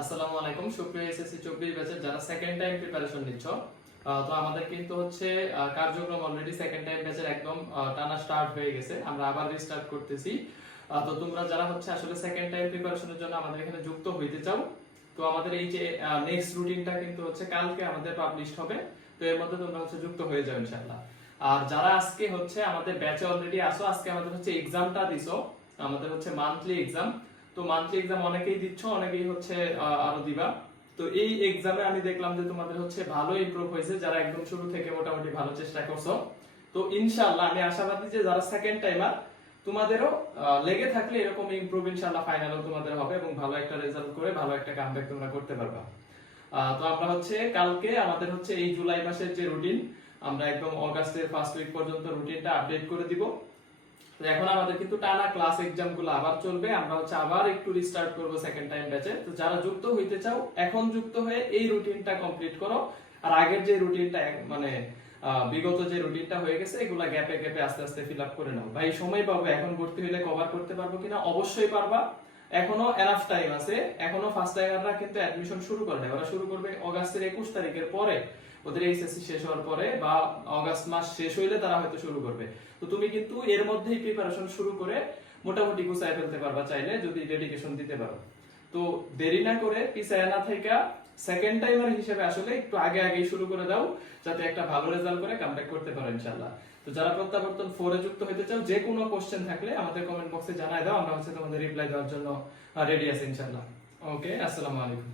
আসসালামু আলাইকুম, সুপ্রিয় এসএসসি চব্বিশ ব্যাচের যারা সেকেন্ড টাইম প্রিপারেশন নিচ্ছ তো আমাদের কিন্তু হচ্ছে কার্যক্রম অলরেডি সেকেন্ড টাইম ব্যাচের একদম টানা স্টার্ট হয়ে গেছে। আমরা আবার রিস্টার্ট করতেছি। তো তোমরা যারা হচ্ছে আসলে সেকেন্ড টাইম প্রিপারেশনের জন্য আমাদের এখানে যুক্ত হইতে চাও, তো আমাদের এই যে নেক্সট রুটিনটা কিন্তু হচ্ছে কালকে আমাদের পাবলিশ হবে। তো এর মধ্যে তোমরা হচ্ছে যুক্ত হয়ে যাও ইনশাআল্লাহ। আর যারা আজকে হচ্ছে আমাদের ব্যাচে অলরেডি আসো আজকে আমাদের হচ্ছে এক্সামটা দিছো, আমাদের হচ্ছে মান্থলি এক্সাম তো মান্থলি এক্সাম অনেকেই দিচ্ছ, অনেকেই হচ্ছে আরও দিবা। তো এই এক্সামে আমি দেখলাম যে তোমাদের হচ্ছে ভালো ইমপ্রুভ হয়েছে, যারা একদম শুরু থেকে মোটামুটি ভালো চেষ্টা করছ। তো ইনশাআল্লাহ, আমি আশাবাদী যে যারা সেকেন্ড টাইমার তোমাদেরও লেগে থাকলে এরকম ইমপ্রুভ ইনশাআল্লাহ ফাইনালও তোমাদের হবে এবং ভালো একটা রেজাল্ট করে ভালো একটা কামব্যাক তোমরা করতে পারবা। তো আমরা হচ্ছে কালকে, আমাদের হচ্ছে এই জুলাই মাসের যে রুটিন আমরা একদম অগাস্টের ফার্স্ট উইক পর্যন্ত রুটিনটা আপডেট করে দিব। এখন আমাদের কিন্তু টানা ক্লাস এক্সামগুলো আবার চলবে, আমরা হচ্ছে আবার একটু রিস্টার্ট করব সেকেন্ড টাইম ব্যাচে তো যারা যুক্ত হইতে চাও, এখন যুক্ত হয়ে এই রুটিনটা কমপ্লিট করো। আর আগের যে রুটিনটা মানে বিগত যে রুটিনটা হয়ে গেছে, এগুলা গ্যাপে গ্যাপে আস্তে আস্তে ফিল আপ করে নাও। ভাই, সময় পাবো, এখন ভর্তি হইলে কভার করতে পারব কিনা? অবশ্যই পারবা। এখনও এনাফ টাইম আছে, এখনও ফার্স্ট টাইমাররা কিন্তু অ্যাডমিশন শুরু করে নাই। ওরা শুরু করবে অগাস্টের একুশ তারিখের পরে। ওদের এইচএসসি শেষ হওয়ার পরে বা অগাস্ট মাস শেষ হইলে তারা হয়তো শুরু করবে। তো তুমি কিন্তু এর মধ্যেই প্রিপারেশন শুরু করে মোটামুটি গুছায় ফেলতে পারবা চাইলে, যদি ডেডিকেশন দিতে পারো। তো দেরি না করে পিছায় না থেকে সেকেন্ড টাইমার হিসেবে আসলে একটু আগে আগেই শুরু করে দাও, যাতে একটা ভালো রেজাল্ট করে কামব্যাক করতে ইনশাআল্লাহ। তো যারা প্রত্যাবর্তন ফোরে যুক্ত হতে চাও, যে কোনো কোশ্চেন থাকলে আমাদের কমেন্ট বক্সে জানাই দাও, আমরা হচ্ছে তোমাদের রিপ্লাই দেওয়ার জন্য রেডি আছি ইনশাআল্লাহ। ওকে আসসালামু আলাইকুম।